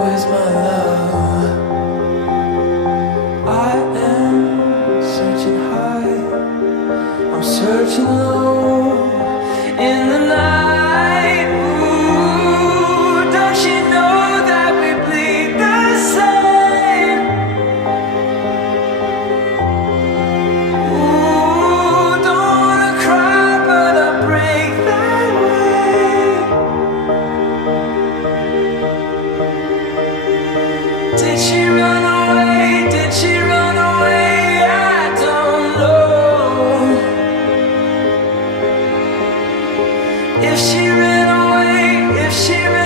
Where's my love? I am searching high, I'm searching low in the night. Ooh, don't you know that we bleed the same? Ooh, don't wanna cry, but I break that way. Did she run away? Did she run away? I don't know. If she ran away, if she ran